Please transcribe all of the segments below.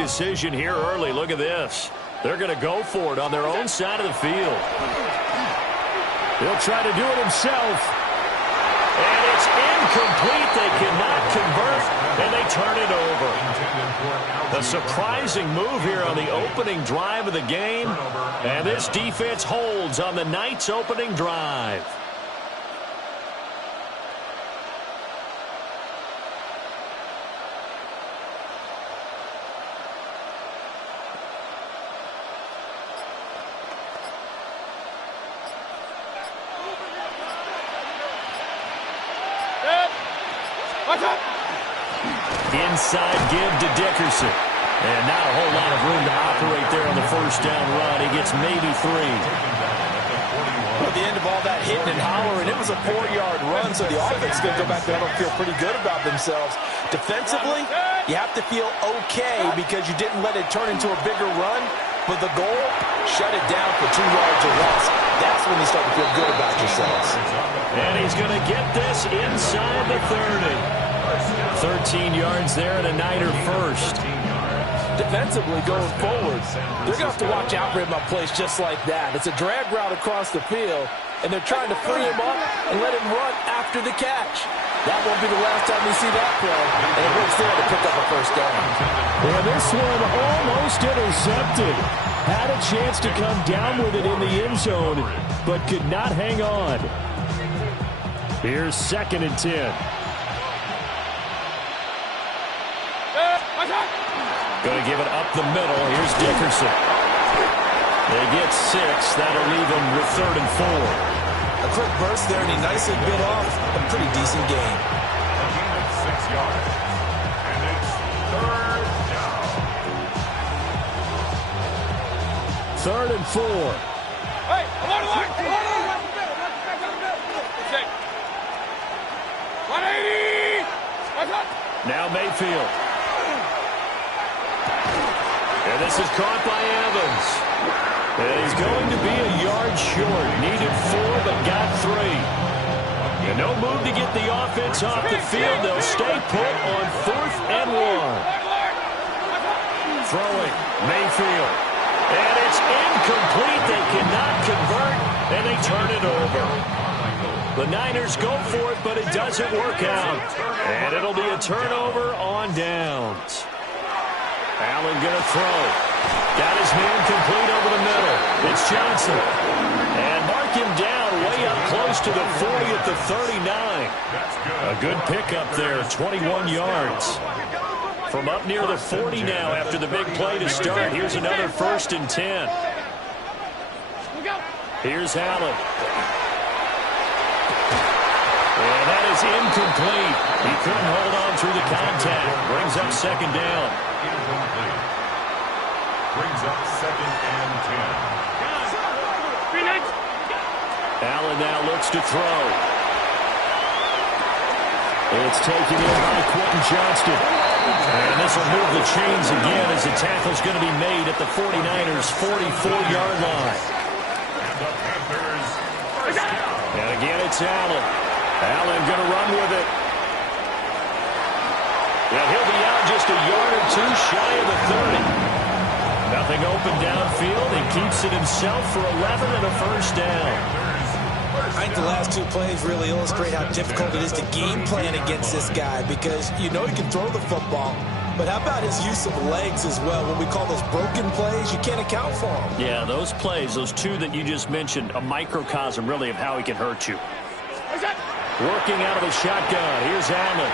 decision here early. Look at this. They're going to go for it on their own side of the field. He'll try to do it himself. And it's incomplete. They cannot convert, and they turn it over. A surprising move here on the opening drive of the game. And this defense holds on the Knights' opening drive. Inside give to Dickerson. And not a whole lot of room to operate there on the first down run. He gets maybe 3. At the end of all that hitting and hollering, it was a 4-yard run, so the offense is going to go back there and feel pretty good about themselves. Defensively, you have to feel okay because you didn't let it turn into a bigger run, but the goal, shut it down for 2 yards or less. That's when you start to feel good about yourselves. And he's going to get this inside the 30. 13 yards there and a Niner first. Defensively going forward, they're going to have to watch out for him on plays just like that. It's a drag route across the field, and they're trying to free him up and let him run after the catch. That won't be the last time we see that play, and it works there to pick up a first down. And this one almost intercepted. Had a chance to come down with it in the end zone, but could not hang on. Here's 2nd and 10. Going to give it up the middle. Here's Dickerson. They get 6. That'll leave them with 3rd and 4. A quick burst there, and he nicely bit off a pretty decent game. 6 yards. And it's 3rd down. 3rd and 4. Hey, come on, line. Come on, line. Okay. 180. Now Mayfield. And this is caught by Evans. And he's going to be a yard short. Needed 4, but got 3. And no move to get the offense off the field. They'll stay put on 4th and 1. Throwing, Mayfield. And it's incomplete. They cannot convert, and they turn it over. The Niners go for it, but it doesn't work out. And it'll be a turnover on downs. Allen going to throw. Got his man complete over the middle. It's Johnson. And mark him down way up close to the 40 at the 39. A good pickup there, 21 yards. From up near the 40 now after the big play to start. Here's another 1st and 10. Here's Allen. And that is incomplete. He couldn't hold on through the contact. Brings up 2nd down. Brings up 2nd and 10. Allen now looks to throw. It's taken in by Quentin Johnston. And this will move the chains again as the tackle's going to be made at the 49ers' 44-yard line. And again, it's Allen. Allen going to run with it. And he'll be out just a yard or 2 shy of the 30. Nothing open downfield. He keeps it himself for 11 and a first down. I think the last 2 plays really illustrate how difficult it is to game plan against this guy because you know he can throw the football, but how about his use of legs as well? What we call those broken plays, you can't account for them. Yeah, those plays, those 2 that you just mentioned, a microcosm really of how he can hurt you. Working out of a shotgun. Here's Allen.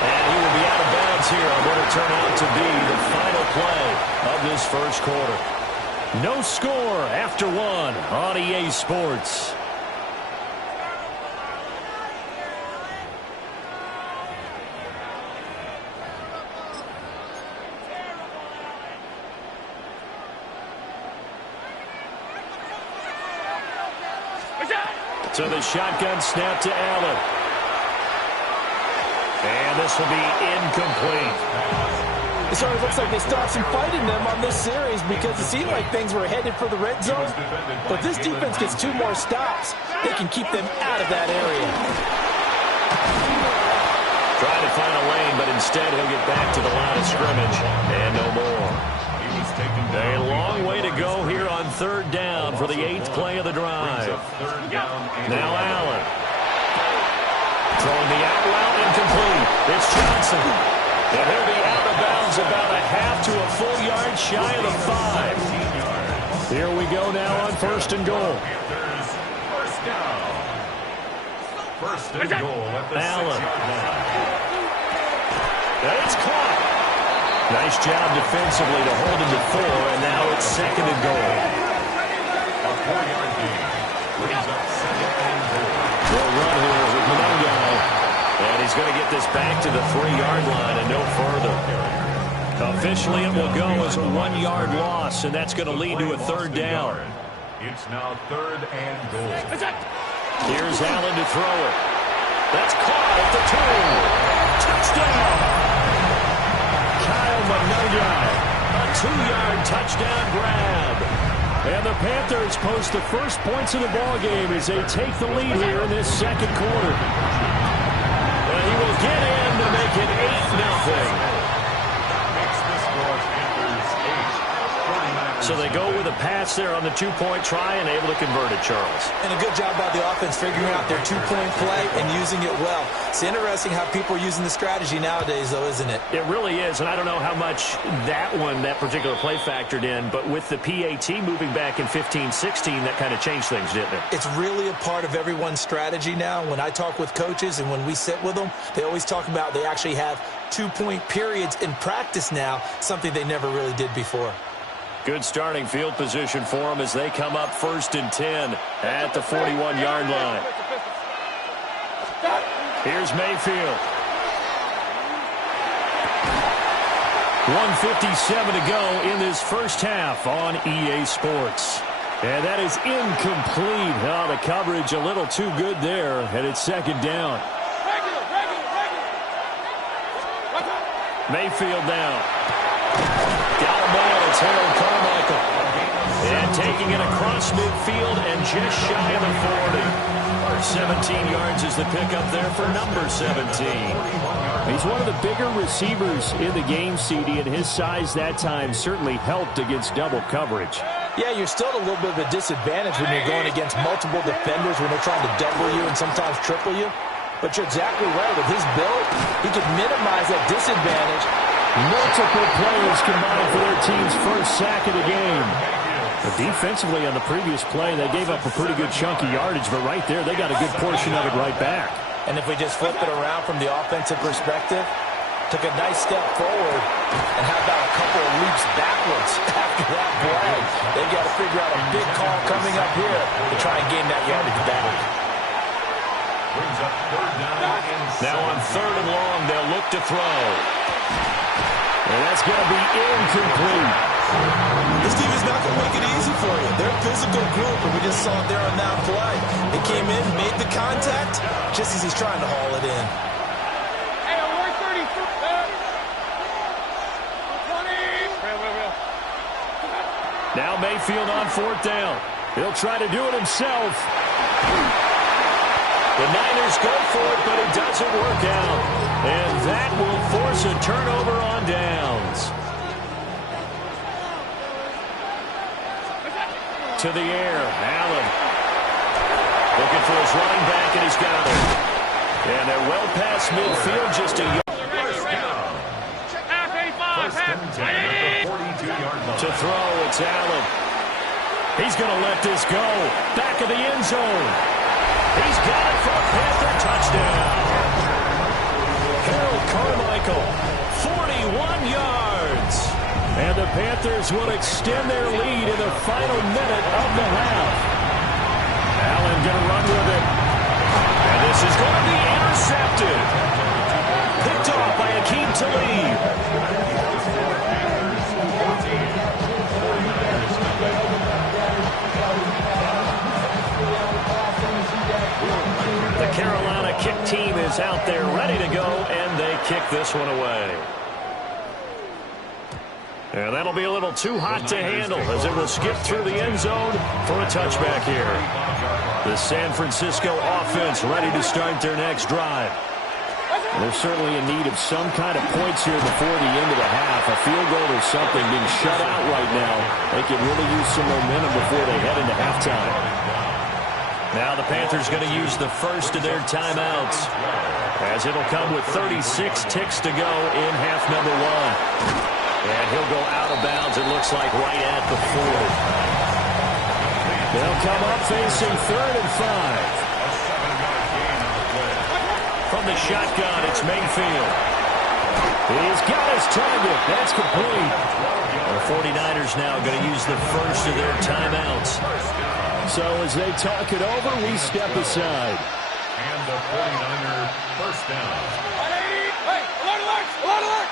And he will be out of bounds here on what will turn out to be the final play of this first quarter. No score after 1 on EA Sports. So the shotgun snap to Allen. And this will be incomplete. It sort of looks like they stopped some fight in them on this series because it seemed like things were headed for the red zone. But this defense gets 2 more stops. They can keep them out of that area. Trying to find a lane, but instead he'll get back to the line of 3rd down for the 8th play of the drive. Now Allen. Throwing the out route incomplete. It's Johnson. And he'll be out of bounds about a half to a full yard shy of the 5. Here we go now on 1st and goal. First and goal at the Allen. 6-yard line. And it's caught. Nice job defensively to hold him to 4, and now it's 2nd and goal. A 4-yard gain brings up 2nd and goal. They'll run here with Madden. And he's going to get this back to the 3-yard line and no further. Officially, it will go as a 1-yard loss, and that's going to lead to a 3rd down. It's now 3rd and goal. Here's Allen to throw it. That's caught at the 2. Touchdown! Kyle Manogai, a 2-yard touchdown grab. And the Panthers post the first points of the ballgame as they take the lead here in this 2nd quarter. And he will get in to make it 8-0. Makes this score Panthers 8. So they go with a pass there on the 2-point try and able to convert it, Charles. And a good job by the offense figuring out their 2-point play and using it well. It's interesting how people are using the strategy nowadays, though, isn't it? It really is, and I don't know how much that particular play factored in, but with the PAT moving back in 15-16, that kind of changed things, didn't it? It's really a part of everyone's strategy now. When I talk with coaches and when we sit with them, they always talk about they actually have 2-point periods in practice now, something they never really did before. Good starting field position for them as they come up 1st and 10 at the 41-yard line. Here's Mayfield. 1:57 to go in this first half on EA Sports. And that is incomplete. Oh, the coverage a little too good there, and it's 2nd down. Mayfield now. Got a man, it's Harold Carmichael. And taking it across midfield and just shy of the 40. 17 yards is the pickup there for number 17. He's one of the bigger receivers in the game, CD, and his size that time certainly helped against double coverage. Yeah, you're still at a little bit of a disadvantage when you're going against multiple defenders when they're trying to double you and sometimes triple you. But you're exactly right. With his build, he can minimize that disadvantage. Multiple players combined for their team's first sack of the game. But defensively on the previous play, they gave up a pretty good chunk of yardage, but right there, they got a good portion of it right back. And if we just flip it around from the offensive perspective, took a nice step forward, and how about a couple of leaps backwards after that play? They've got to figure out a big call coming up here to try and gain that yardage back. Brings up 3rd down and 7. Now on 3rd and long, they'll look to throw. And that's going to be incomplete. This team is not going to make it easy for you. They're a physical group, and we just saw it there on that play. They came in, made the contact, just as he's trying to haul it in. Hey, we're 33. 20. Now Mayfield on 4th down. He'll try to do it himself. The Niners go for it, but it doesn't work out. And that will force a turnover on downs. To the air, Allen. Looking for his running back, and he's got it. And they're well past midfield, just a yard. First down. First and 10 at the 42-yard line. To throw, it's Allen. He's going to let this go. Back of the end zone. He's got it for a Panther touchdown. Harold Carmichael, 41 yards. And the Panthers will extend their lead in the final minute of the half. Allen going to run with it. And this is going to be intercepted. Picked off by Akeem Talib. The Carolina kick team is out there ready to go, and they kick this one away. And that'll be a little too hot to handle as it will skip through the end zone for a touchback here. The San Francisco offense ready to start their next drive. They're certainly in need of some kind of points here before the end of the half. A field goal or something, being shut out right now. They can really use some momentum before they head into halftime. Now the Panthers going to use the first of their timeouts, as it'll come with 36 ticks to go in half number one. And he'll go out of bounds, it looks like, right at the 40. They'll come up facing 3rd and 5. From the shotgun, it's Mayfield. He's got his target. That's complete. The 49ers now going to use the first of their timeouts. So as they talk it over, we step aside. And the 49er first down. Hey, alert, alert!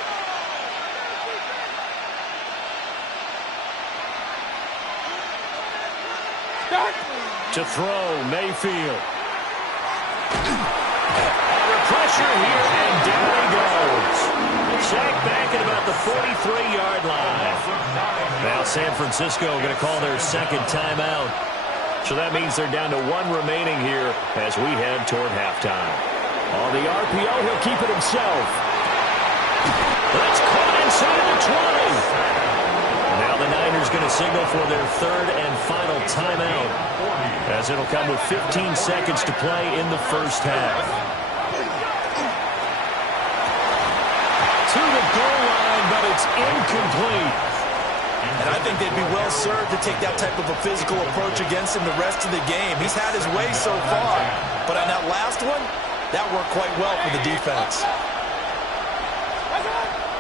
To throw, Mayfield. Under pressure here, and down he goes. Sacked back at about the 43-yard line. Now San Francisco going to call their second timeout. So that means they're down to one remaining here as we head toward halftime. On the RPO, he'll keep it himself. That's caught inside the 20. Now the Niners going to signal for their third and final timeout, as it'll come with 15 seconds to play in the first half. To the goal line, but it's incomplete. And I think they'd be well served to take that type of a physical approach against him the rest of the game. He's had his way so far, but on that last one, that worked quite well for the defense.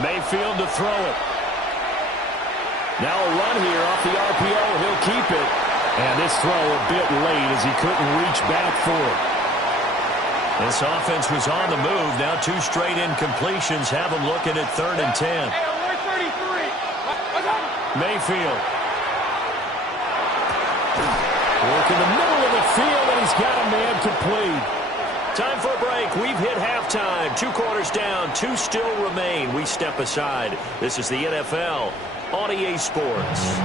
Mayfield to throw it. Now a run here off the RPO. He'll keep it. And this throw a bit late as he couldn't reach back for it. This offense was on the move. Now two straight incompletions have them looking at 3rd and 10. Mayfield. Work in the middle of the field, and he's got a man complete. Time for a break. We've hit halftime. 2 quarters down. 2 still remain. We step aside. This is the NFL on EA Sports.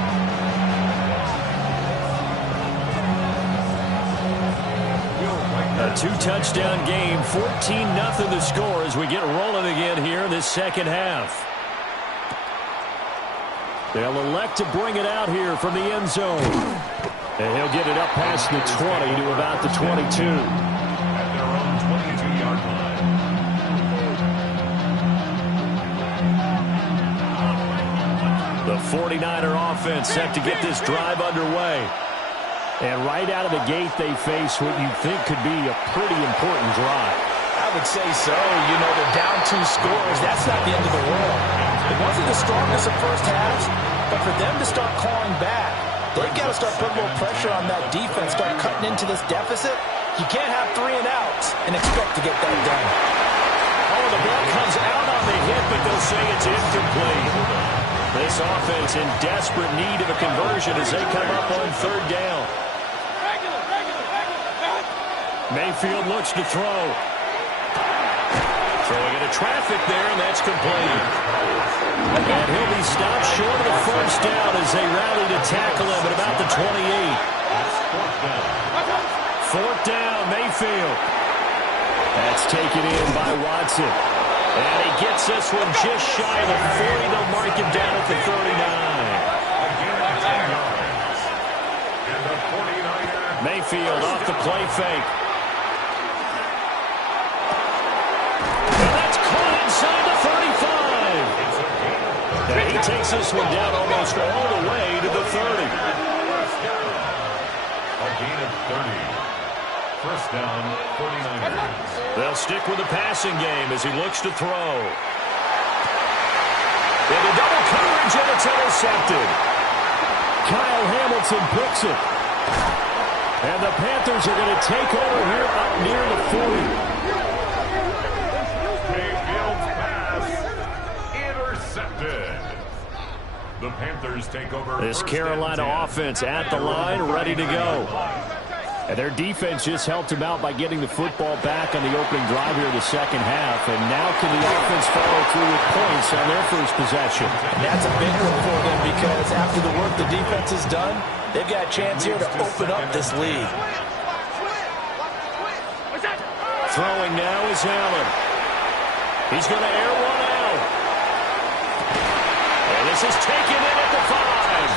A 2-touchdown game. 14-0 the score as we get rolling again here in this second half. They'll elect to bring it out here from the end zone. And he'll get it up past the 20 to about the 22. At their own 22-yard line. The 49er offense set to get this drive underway. And right out of the gate, they face what you think could be a pretty important drive. I would say so. You know, they're down 2 scores. That's not the end of the world. It wasn't the strongest of first halves, but for them to start clawing back, they've got to start putting a little pressure on that defense, start cutting into this deficit. You can't have 3 and outs and expect to get that done. Oh, the ball comes out on the hit, but they'll say it's incomplete. This offense in desperate need of a conversion as they come up on 3rd down. Mayfield looks to throw. Throwing into traffic there, and that's complete. And he'll be stopped short of the first down as they rally to tackle him at about the 28. 4th down, Mayfield. That's taken in by Watson. And he gets this one just shy of the 40. They'll mark him down at the 39. Mayfield off the play fake. And he takes this one down almost all the way to the 30. A gain of 30. First down, 49ers. They'll stick with the passing game as he looks to throw. Into double coverage, and it's intercepted. Kyle Hamilton picks it. And the Panthers are going to take over here up near the 40. The Panthers take over. This Carolina offense at the line, ready to go. And their defense just helped them out by getting the football back on the opening drive here in the second half. And now can the offense follow through with points on their first possession? And that's a big one for them because after the work the defense has done, they've got a chance here to open up this lead. Throwing now is Allen. He's going to air one out. This is taken in at the 5.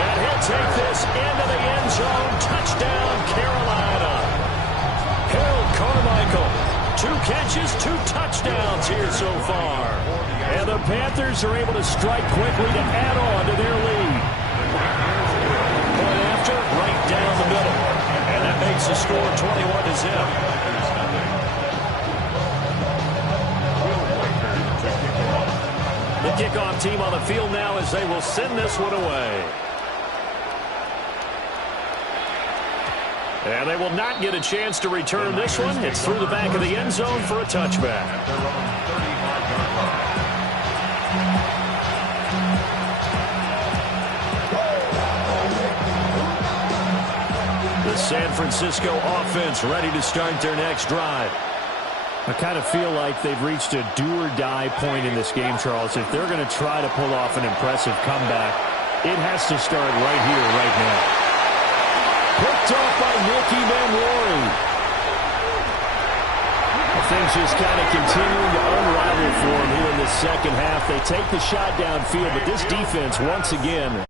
And he'll take this into the end zone. Touchdown, Carolina. Harold Carmichael, 2 catches, 2 touchdowns here so far. And the Panthers are able to strike quickly to add on to their lead. Point after, right down the middle. And that makes the score 21-0. The kickoff team on the field now as they will send this one away. And they will not get a chance to return this one. It's through the back of the end zone for a touchback. The San Francisco offense ready to start their next drive. I kind of feel like they've reached a do-or-die point in this game, Charles. If they're going to try to pull off an impressive comeback, it has to start right here, right now. Picked off by Nicky Manwari. Things just kind of continuing to unravel for him here in the second half. They take the shot downfield, but this defense, once again,